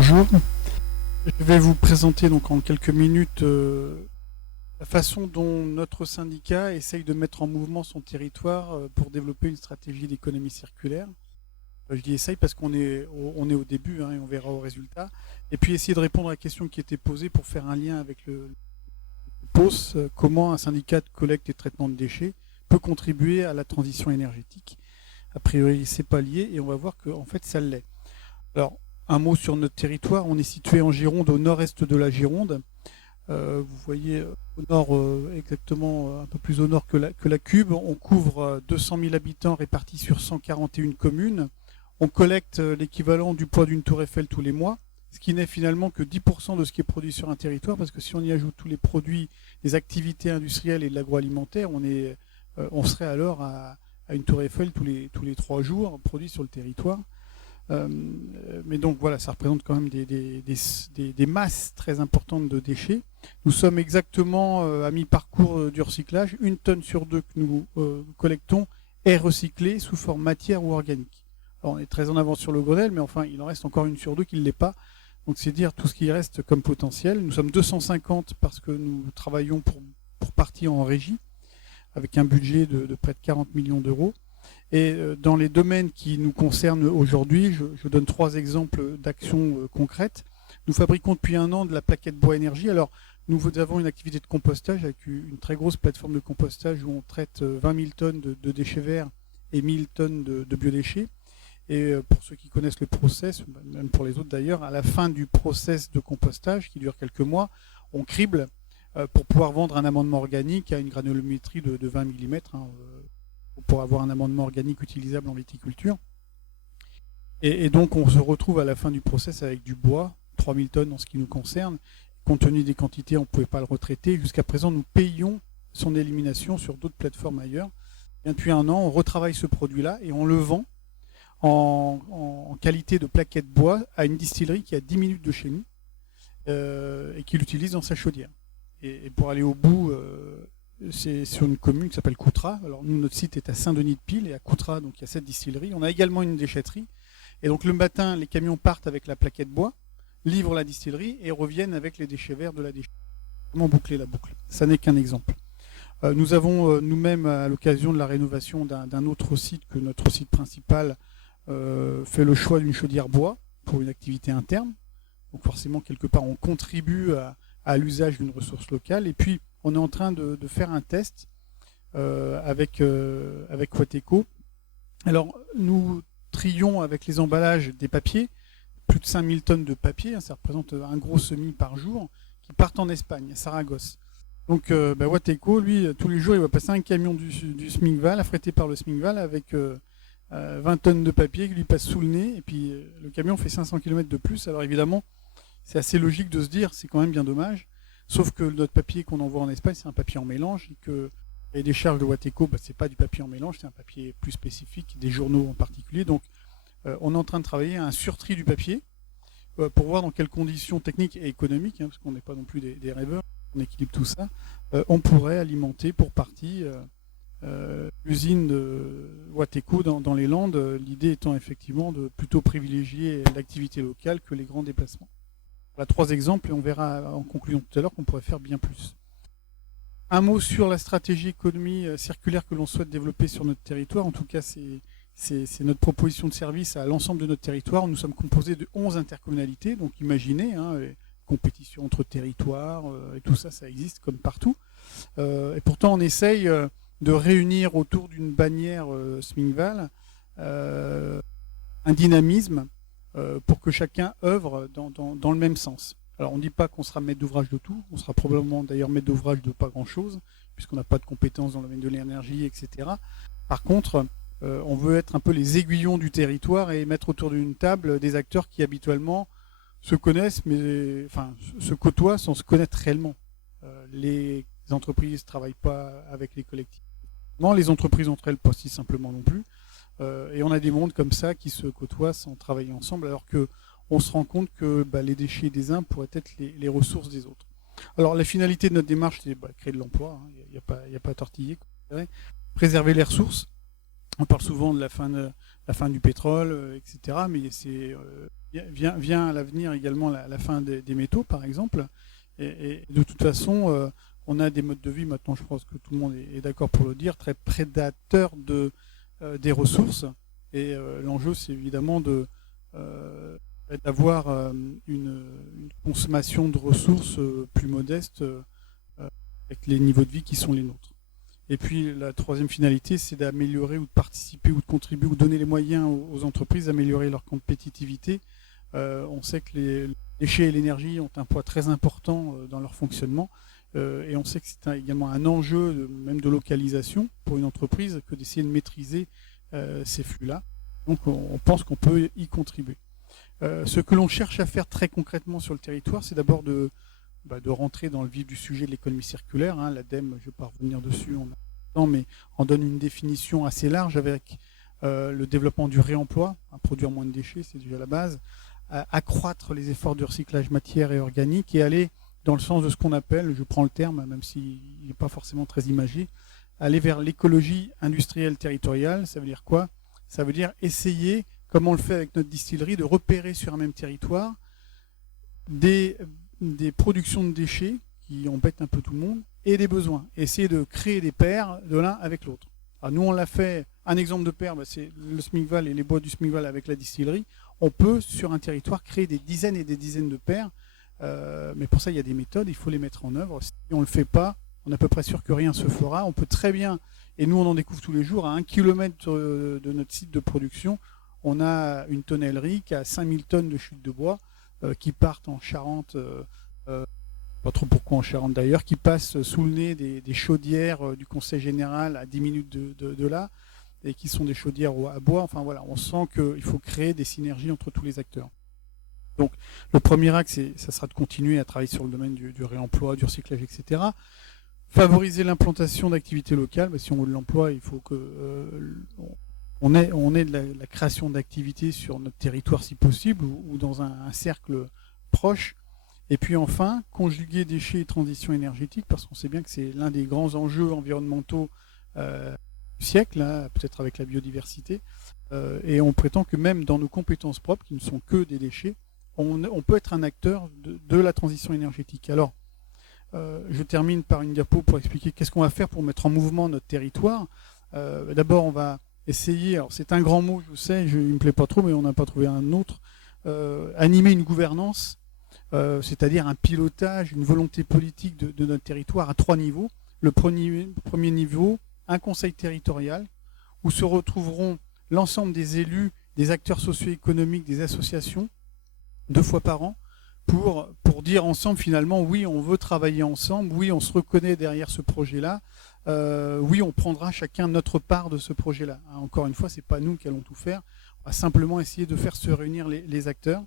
bonjour. Je vais vous présenter donc en quelques minutes la façon dont notre syndicat essaye de mettre en mouvement son territoire pour développer une stratégie d'économie circulaire. Je dis essaye parce qu'on est au début et on verra au résultat. Et puis essayer de répondre à la question qui était posée pour faire un lien avec le POS, comment un syndicat de collecte et traitement de déchets peut contribuer à la transition énergétique. A priori, c'est pas lié et on va voir qu'en fait, ça l'est. Alors, un mot sur notre territoire. On est situé en Gironde, au nord-est de la Gironde. Vous voyez au nord, exactement un peu plus au nord que la Cube. On couvre 200 000 habitants répartis sur 141 communes. On collecte l'équivalent du poids d'une tour Eiffel tous les mois, ce qui n'est finalement que 10% de ce qui est produit sur un territoire, parce que si on y ajoute tous les produits des activités industrielles et de l'agroalimentaire, on serait alors à une tour Eiffel tous les 3 jours produits sur le territoire. Mais donc voilà, ça représente quand même des masses très importantes de déchets. Nous sommes exactement à mi-parcours du recyclage. 1 tonne sur 2 que nous collectons est recyclée sous forme matière ou organique. Alors on est très en avance sur le Grenelle, mais enfin il en reste encore 1 sur 2 qui ne l'est pas. Donc c'est dire tout ce qui reste comme potentiel. Nous sommes 250 parce que nous travaillons pour partie en régie, avec un budget de près de 40 millions d'euros. Et dans les domaines qui nous concernent aujourd'hui, je donne 3 exemples d'actions concrètes. Nous fabriquons depuis 1 an de la plaquette bois énergie. Alors, nous avons une activité de compostage avec une très grosse plateforme de compostage où on traite 20 000 tonnes de déchets verts et 1000 tonnes de biodéchets. Et pour ceux qui connaissent le process, même pour les autres d'ailleurs, à la fin du process de compostage, qui dure quelques mois, on crible pour pouvoir vendre un amendement organique à une granulométrie de 20 mm. Pour avoir un amendement organique utilisable en viticulture. Et donc on se retrouve à la fin du process avec du bois, 3000 tonnes en ce qui nous concerne. Compte tenu des quantités, on ne pouvait pas le retraiter. Jusqu'à présent, nous payons son élimination sur d'autres plateformes ailleurs. Et depuis 1 an, on retravaille ce produit-là et on le vend en qualité de plaquette bois à une distillerie qui est à 10 minutes de chez nous et qui l'utilise dans sa chaudière. Et pour aller au bout... c'est sur une commune qui s'appelle Coutras. Alors nous, notre site est à Saint-Denis-de-Pile et à Coutras, donc il y a cette distillerie. On a également une déchetterie. Et donc le matin, les camions partent avec la plaquette bois, livrent la distillerie et reviennent avec les déchets verts de la déchetterie. Comment boucler la boucle? Ça n'est qu'un exemple. Nous avons nous-mêmes, à l'occasion de la rénovation d'un autre site que notre site principal, fait le choix d'une chaudière bois pour une activité interne. Donc forcément, quelque part, on contribue à l'usage d'une ressource locale. Et puis, on est en train de faire un test avec Wateco. Alors, nous trions avec les emballages des papiers, plus de 5000 tonnes de papier, ça représente un gros semis par jour, qui partent en Espagne, à Saragosse. Donc, Wateco, lui, tous les jours, il va passer un camion du SMICVAL, affrété par le SMICVAL, avec 20 tonnes de papier qui lui passe sous le nez, et puis le camion fait 500 km de plus. Alors évidemment, c'est assez logique de se dire, c'est quand même bien dommage. Sauf que notre papier qu'on envoie en Espagne, c'est un papier en mélange et que les décharges de Wateco, c'est pas du papier en mélange, c'est un papier plus spécifique, des journaux en particulier. Donc, on est en train de travailler à un surtri du papier pour voir dans quelles conditions techniques et économiques, parce qu'on n'est pas non plus des rêveurs, on équilibre tout ça, on pourrait alimenter pour partie l'usine de Wateco dans les Landes. L'idée étant effectivement de plutôt privilégier l'activité locale que les grands déplacements. Voilà 3 exemples et on verra en conclusion tout à l'heure qu'on pourrait faire bien plus. Un mot sur la stratégie économie circulaire que l'on souhaite développer sur notre territoire. En tout cas, c'est notre proposition de service à l'ensemble de notre territoire. Nous sommes composés de 11 intercommunalités, donc imaginez, les compétitions entre territoires et tout ça, ça existe comme partout. Et pourtant, on essaye de réunir autour d'une bannière SMICVAL un dynamisme pour que chacun œuvre dans le même sens. Alors on ne dit pas qu'on sera maître d'ouvrage de tout, on sera probablement d'ailleurs maître d'ouvrage de pas grand-chose, puisqu'on n'a pas de compétences dans le domaine de l'énergie, etc. Par contre, on veut être un peu les aiguillons du territoire et mettre autour d'une table des acteurs qui habituellement se connaissent, mais enfin se côtoient sans se connaître réellement. Les entreprises ne travaillent pas avec les collectivités. Non, les entreprises entre elles pas si simplement non plus. Et on a des mondes comme ça qui se côtoient sans travailler ensemble, alors que on se rend compte que les déchets des uns pourraient être les ressources des autres. Alors la finalité de notre démarche, c'est créer de l'emploi, il n'y a pas à tortiller, préserver les ressources. On parle souvent de la fin du pétrole, etc. Mais c'est vient à l'avenir également la fin des métaux, par exemple. Et de toute façon, on a des modes de vie, maintenant je pense que tout le monde est d'accord pour le dire, très prédateurs des ressources. Et l'enjeu, c'est évidemment d'avoir une consommation de ressources plus modeste avec les niveaux de vie qui sont les nôtres. Et puis la troisième finalité, c'est d'améliorer ou de participer ou de contribuer ou de donner les moyens aux entreprises d'améliorer leur compétitivité. On sait que les déchets et l'énergie ont un poids très important dans leur fonctionnement. Et on sait que c'est également un enjeu même de localisation pour une entreprise que d'essayer de maîtriser ces flux-là. Donc on pense qu'on peut y contribuer. Ce que l'on cherche à faire très concrètement sur le territoire, c'est d'abord de rentrer dans le vif du sujet de l'économie circulaire. L'ADEME, je ne vais pas revenir dessus, mais on donne une définition assez large avec le développement du réemploi, produire moins de déchets, c'est déjà la base, accroître les efforts de recyclage matière et organique et aller dans le sens de ce qu'on appelle, je prends le terme, même s'il n'est pas forcément très imagé, aller vers l'écologie industrielle territoriale. Ça veut dire quoi? Ça veut dire essayer, comme on le fait avec notre distillerie, de repérer sur un même territoire des productions de déchets qui embêtent un peu tout le monde et des besoins. Essayer de créer des paires de l'un avec l'autre. Alors nous, on l'a fait, un exemple de paire, c'est le SMICVAL et les bois du SMICVAL avec la distillerie. On peut, sur un territoire, créer des dizaines et des dizaines de paires. Mais pour ça, il y a des méthodes, il faut les mettre en œuvre. Si on ne le fait pas, on est à peu près sûr que rien ne se fera. On peut très bien, et nous on en découvre tous les jours, à 1 kilomètre de notre site de production, on a une tonnellerie qui a 5000 tonnes de chutes de bois qui partent en Charente, pas trop pourquoi en Charente d'ailleurs, qui passent sous le nez des chaudières du Conseil Général à 10 minutes de là, et qui sont des chaudières à bois. Enfin voilà, on sent qu'il faut créer des synergies entre tous les acteurs. Donc le premier axe, ça sera de continuer à travailler sur le domaine du réemploi, du recyclage, etc. Favoriser l'implantation d'activités locales. Si on veut de l'emploi, il faut on ait de la création d'activités sur notre territoire si possible ou dans un cercle proche. Et puis enfin, conjuguer déchets et transition énergétique, parce qu'on sait bien que c'est l'un des grands enjeux environnementaux du siècle, peut-être avec la biodiversité. Et on prétend que même dans nos compétences propres, qui ne sont que des déchets, on peut être un acteur de la transition énergétique. Alors, je termine par une diapo pour expliquer qu'est-ce qu'on va faire pour mettre en mouvement notre territoire. D'abord, on va essayer, alors c'est un grand mot, je sais, il ne me plaît pas trop, mais on n'a pas trouvé un autre, animer une gouvernance, c'est-à-dire un pilotage, une volonté politique de notre territoire à 3 niveaux. Le premier niveau, un conseil territorial, où se retrouveront l'ensemble des élus, des acteurs socio-économiques, des associations, 2 fois par an, pour dire ensemble finalement, oui, on veut travailler ensemble, oui, on se reconnaît derrière ce projet-là, oui, on prendra chacun notre part de ce projet-là. Encore une fois, c'est pas nous qui allons tout faire, on va simplement essayer de faire se réunir les acteurs.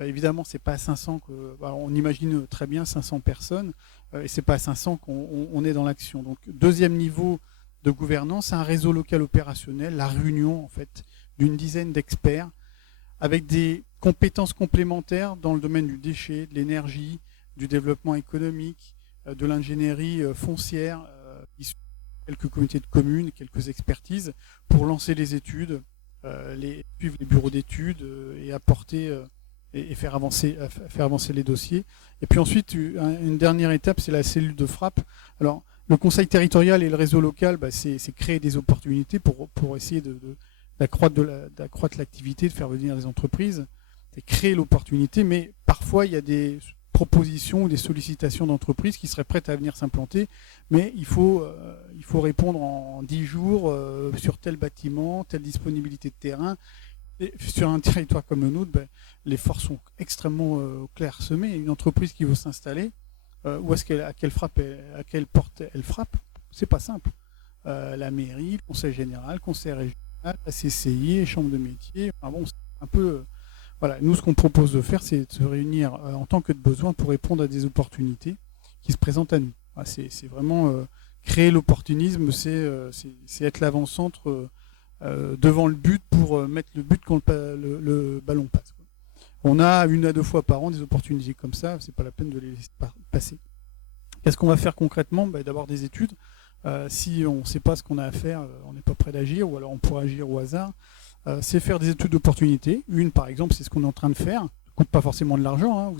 Évidemment, c'est pas à 500 on imagine très bien 500 personnes, et c'est pas à 500 qu'on est dans l'action. Donc, deuxième niveau de gouvernance, un réseau local opérationnel, la réunion en fait d'une dizaine d'experts avec des compétences complémentaires dans le domaine du déchet, de l'énergie, du développement économique, de l'ingénierie foncière, quelques comités de communes, quelques expertises pour lancer les études, suivre les bureaux d'études et apporter et faire avancer les dossiers. Et puis ensuite, une dernière étape, c'est la cellule de frappe. Alors, le conseil territorial et le réseau local, c'est créer des opportunités pour essayer d'accroître l'activité, de faire venir les entreprises, c'est créer l'opportunité, mais parfois il y a des propositions ou des sollicitations d'entreprises qui seraient prêtes à venir s'implanter, mais il faut répondre en 10 jours sur tel bâtiment, telle disponibilité de terrain. Et sur un territoire comme le nôtre, les forces sont extrêmement clairsemées. Une entreprise qui veut s'installer, où est-ce à quelle porte elle frappe, c'est pas simple. La mairie, le conseil général, le conseil régional, la CCI, les chambres de métier. Enfin bon, c'est un peu. Voilà. Nous, ce qu'on propose de faire, c'est de se réunir en tant que de besoin pour répondre à des opportunités qui se présentent à nous. Voilà, c'est vraiment créer l'opportunisme, c'est être l'avant-centre devant le but pour mettre le but quand le ballon passe. On a 1 à 2 fois par an des opportunités comme ça, c'est pas la peine de les laisser passer. Qu'est-ce qu'on va faire concrètement? D'abord des études. Si on ne sait pas ce qu'on a à faire, on n'est pas prêt d'agir, ou alors on pourrait agir au hasard. c'est faire des études d'opportunité. Une, par exemple, c'est ce qu'on est en train de faire. Ça ne coûte pas forcément de l'argent. Hein.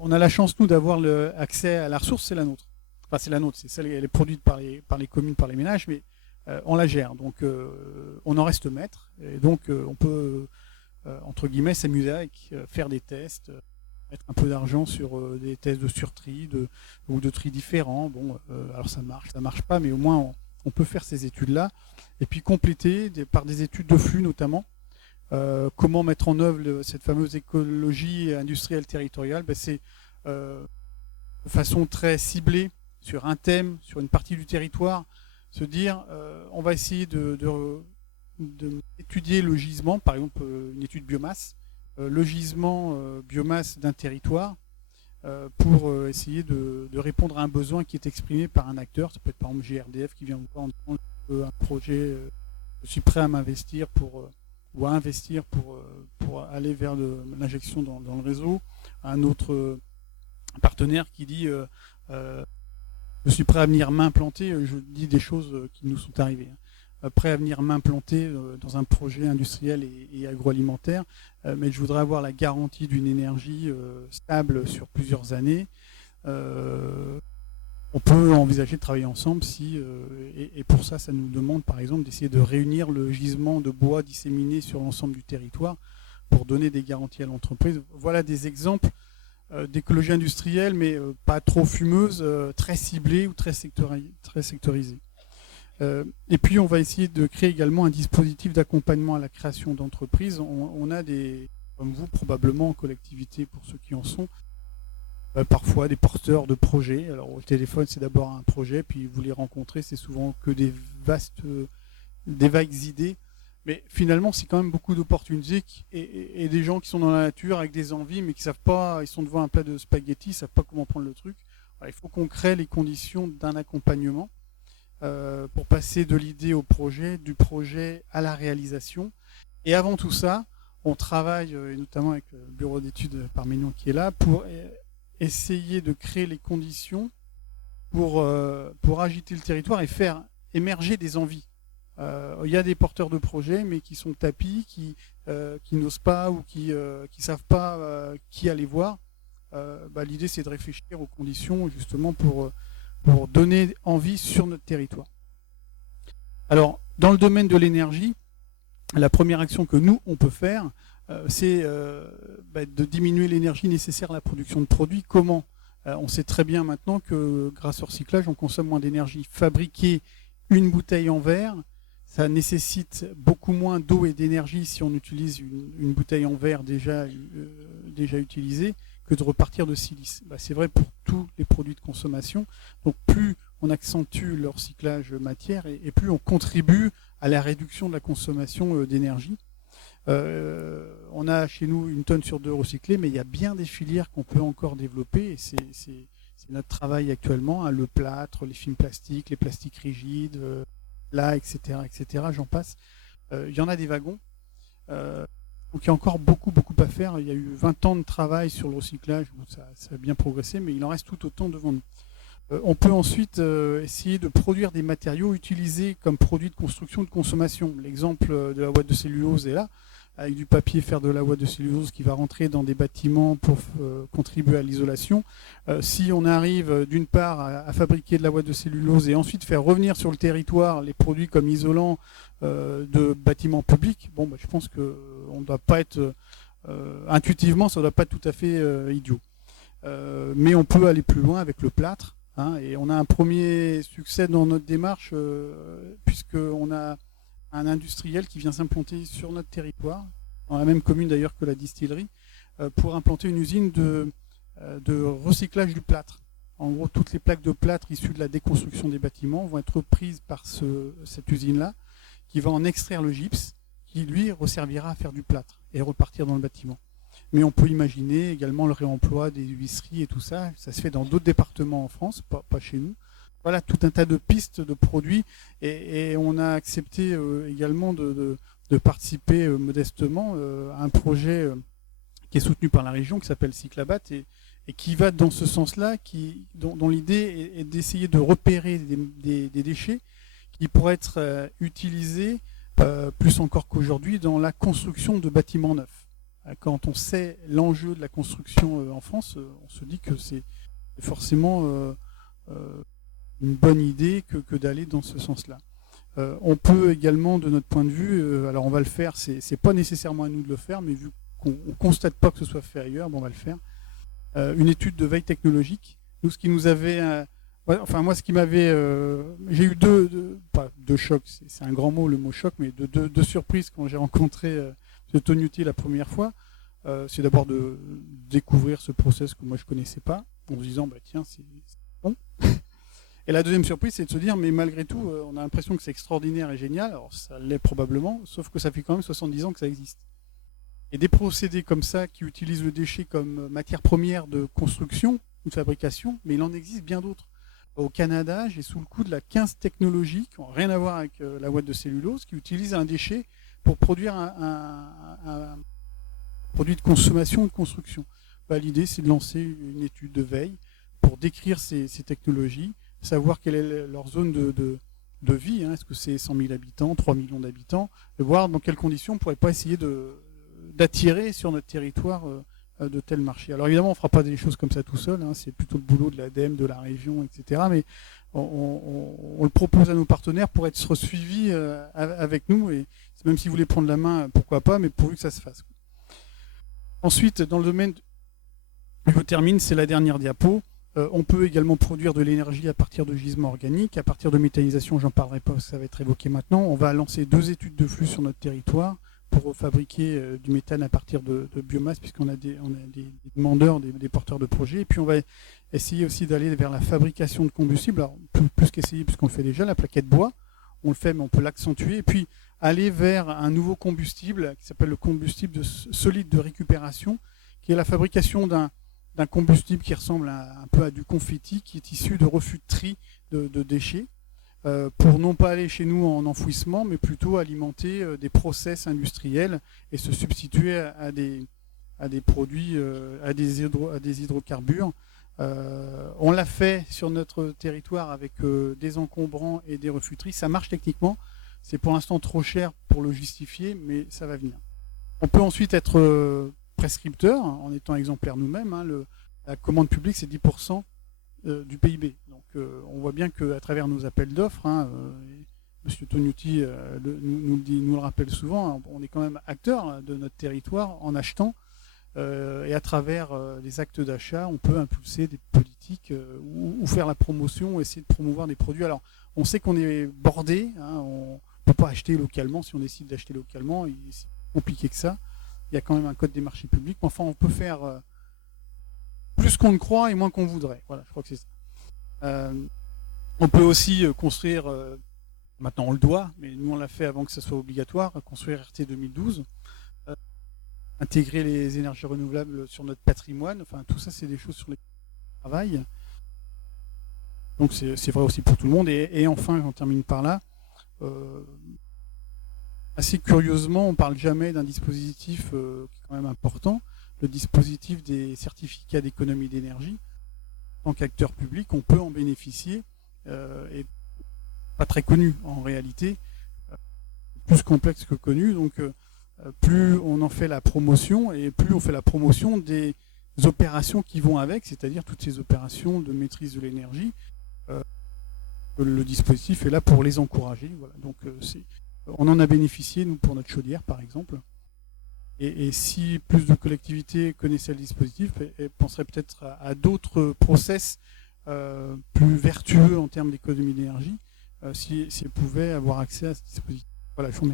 On a la chance, nous, d'avoir accès à la ressource, c'est la nôtre. Enfin, c'est la nôtre, c'est celle, elle est produite par les communes, par les ménages, mais on la gère. Donc, on en reste maître. Et donc, on peut, entre guillemets, s'amuser avec, faire des tests, mettre un peu d'argent sur des tests de surtri ou de tri différents. Bon, alors ça marche pas, mais au moins, on peut faire ces études-là. Et puis compléter par des études de flux, notamment. Comment mettre en œuvre cette fameuse écologie industrielle territoriale, c'est de façon très ciblée sur un thème, sur une partie du territoire, se dire on va essayer d'étudier le gisement, par exemple une étude biomasse, le gisement biomasse d'un territoire pour essayer de répondre à un besoin qui est exprimé par un acteur. Ça peut être par exemple GRDF qui vient vous voir en disant un projet, je suis prêt à m'investir ou à investir pour aller vers l'injection dans le réseau. Un autre partenaire qui dit je suis prêt à venir m'implanter, je dis des choses qui nous sont arrivées. Prêt à venir m'implanter dans un projet industriel et agroalimentaire, mais je voudrais avoir la garantie d'une énergie stable sur plusieurs années. On peut envisager de travailler ensemble et pour ça nous demande par exemple d'essayer de réunir le gisement de bois disséminé sur l'ensemble du territoire pour donner des garanties à l'entreprise. Voilà des exemples d'écologie industrielle, mais pas trop fumeuse, très ciblée ou très sectorisée. Et puis on va essayer de créer également un dispositif d'accompagnement à la création d'entreprises. On a comme vous probablement en collectivité pour ceux qui en sont, parfois des porteurs de projets. Alors au téléphone c'est d'abord un projet, puis vous les rencontrez, c'est souvent que des vagues idées. Mais finalement, c'est quand même beaucoup d'opportunités et des gens qui sont dans la nature avec des envies, mais qui savent pas, ils sont devant un plat de spaghettis, ils savent pas comment prendre le truc. Alors, il faut qu'on crée les conditions d'un accompagnement pour passer de l'idée au projet, du projet à la réalisation. Et avant tout ça, on travaille, et notamment avec le bureau d'études Parménion qui est là, pour essayer de créer les conditions pour agiter le territoire et faire émerger des envies. Il y a des porteurs de projets, mais qui sont tapis, qui n'osent pas ou qui savent pas qui aller voir. L'idée, c'est de réfléchir aux conditions justement pour donner envie sur notre territoire. Alors, dans le domaine de l'énergie, la première action que nous, on peut faire, c'est de diminuer l'énergie nécessaire à la production de produits. Comment ? On sait très bien maintenant que grâce au recyclage, on consomme moins d'énergie. Fabriquer une bouteille en verre, ça nécessite beaucoup moins d'eau et d'énergie si on utilise une bouteille en verre déjà utilisée que de repartir de silice. C'est vrai pour tous les produits de consommation. Donc plus on accentue le recyclage matière et plus on contribue à la réduction de la consommation d'énergie. On a chez nous 1 tonne sur 2 recyclée, mais il y a bien des filières qu'on peut encore développer et c'est notre travail actuellement, hein, le plâtre, les films plastiques, les plastiques rigides, etc., j'en passe. Il y en a des wagons. Donc il y a encore beaucoup à faire. Il y a eu 20 ans de travail sur le recyclage, ça a bien progressé, mais il en reste tout autant devant nous. On peut ensuite essayer de produire des matériaux utilisés comme produits de construction de consommation. L'exemple de la ouate de cellulose est là, avec du papier, faire de la ouate de cellulose qui va rentrer dans des bâtiments pour contribuer à l'isolation. Si on arrive d'une part à fabriquer de la ouate de cellulose et ensuite faire revenir sur le territoire les produits comme isolants de bâtiments publics, je pense qu'on ne doit pas être intuitivement, ça ne doit pas être tout à fait idiot. Mais on peut aller plus loin avec le plâtre. Et on a un premier succès dans notre démarche puisqu'on a un industriel qui vient s'implanter sur notre territoire, dans la même commune d'ailleurs que la distillerie, pour implanter une usine de recyclage du plâtre. En gros, toutes les plaques de plâtre issues de la déconstruction des bâtiments vont être prises par cette usine-là, qui va en extraire le gypse, qui lui resservira à faire du plâtre et repartir dans le bâtiment. Mais on peut imaginer également le réemploi des huisseries et tout ça. Ça se fait dans d'autres départements en France, pas chez nous. Voilà, tout un tas de pistes de produits. Et on a accepté également de participer modestement à un projet qui est soutenu par la région, qui s'appelle Cyclabat, et qui va dans ce sens-là, dont l'idée est d'essayer de repérer des déchets qui pourraient être utilisés plus encore qu'aujourd'hui dans la construction de bâtiments neufs. Quand on sait l'enjeu de la construction en France, on se dit que c'est forcément une bonne idée que d'aller dans ce sens-là. On peut également, de notre point de vue, alors on va le faire, c'est pas nécessairement à nous de le faire, mais vu qu'on constate pas que ce soit fait ailleurs, bon, on va le faire. Une étude de veille technologique. Nous, ce qui nous avait, moi, ce qui m'avait, j'ai eu deux chocs. C'est un grand mot, le mot choc, mais deux surprises quand j'ai rencontré M. Tognuti la première fois. C'est d'abord de découvrir ce process que moi je connaissais pas, en se disant tiens, c'est bon. Et la deuxième surprise, c'est de se dire, mais malgré tout, on a l'impression que c'est extraordinaire et génial. Alors ça l'est probablement, sauf que ça fait quand même 70 ans que ça existe. Et des procédés comme ça qui utilisent le déchet comme matière première de construction ou de fabrication, mais il en existe bien d'autres. Au Canada, j'ai sous le coude la 15 technologies qui n'ont rien à voir avec la ouate de cellulose, qui utilisent un déchet pour produire un produit de consommation ou de construction. L'idée, c'est de lancer une étude de veille pour décrire ces technologies, savoir quelle est leur zone de vie, est-ce que c'est 100 000 habitants, 3 millions d'habitants, et voir dans quelles conditions on ne pourrait pas essayer d'attirer sur notre territoire de tels marchés. Alors évidemment, on ne fera pas des choses comme ça tout seul, c'est plutôt le boulot de l'ADEME, de la région, etc. Mais on le propose à nos partenaires pour être suivis avec nous, et même si vous voulez prendre la main, pourquoi pas, mais pourvu que ça se fasse. Ensuite, dans le domaine je termine, c'est la dernière diapo. On peut également produire de l'énergie à partir de gisements organiques, à partir de méthanisation, j'en parlerai pas, ça va être évoqué maintenant. On va lancer 2 études de flux sur notre territoire pour fabriquer du méthane à partir de biomasse, puisqu'on a des demandeurs, des porteurs de projets. Et puis on va essayer aussi d'aller vers la fabrication de combustible, alors plus qu'essayer, puisqu'on le fait déjà, la plaquette bois, on le fait, mais on peut l'accentuer. Et puis aller vers un nouveau combustible qui s'appelle le combustible solide de récupération, qui est la fabrication d'un combustible qui ressemble un peu à du confetti, qui est issu de refus de tri de déchets, pour non pas aller chez nous en enfouissement, mais plutôt alimenter des process industriels et se substituer à des produits, à des hydrocarbures. On l'a fait sur notre territoire avec des encombrants et des refus de tri. Ça marche techniquement. C'est pour l'instant trop cher pour le justifier, mais ça va venir. On peut ensuite être prescripteur, en étant exemplaire nous-mêmes. La commande publique, c'est 10% du PIB. Donc on voit bien qu'à travers nos appels d'offres, M. Tognuti nous le rappelle souvent, on est quand même acteur de notre territoire en achetant, et à travers les actes d'achat, on peut impulser des politiques ou faire la promotion, essayer de promouvoir des produits. Alors, on sait qu'on est bordé, on ne peut pas acheter localement. Si on décide d'acheter localement, c'est compliqué que ça. Il y a quand même un code des marchés publics. Mais enfin, on peut faire plus qu'on ne croit et moins qu'on voudrait. Voilà, je crois que c'est ça. On peut aussi construire, maintenant on le doit, mais nous on l'a fait avant que ça soit obligatoire, construire RT 2012, intégrer les énergies renouvelables sur notre patrimoine. Enfin, tout ça, c'est des choses sur lesquelles on travaille. Donc c'est vrai aussi pour tout le monde. Et enfin, j'en termine par là. Assez curieusement, on ne parle jamais d'un dispositif qui est quand même important, le dispositif des certificats d'économie d'énergie. En tant qu'acteur public, on peut en bénéficier, et pas très connu en réalité, plus complexe que connu. Donc plus on en fait la promotion, et plus on fait la promotion des opérations qui vont avec, c'est-à-dire toutes ces opérations de maîtrise de l'énergie. Le dispositif est là pour les encourager. Voilà. Donc on en a bénéficié, nous, pour notre chaudière, par exemple. Et si plus de collectivités connaissaient le dispositif, elles penseraient peut-être à d'autres process plus vertueux en termes d'économie d'énergie, si elles pouvaient avoir accès à ce dispositif. Voilà, je vous remercie.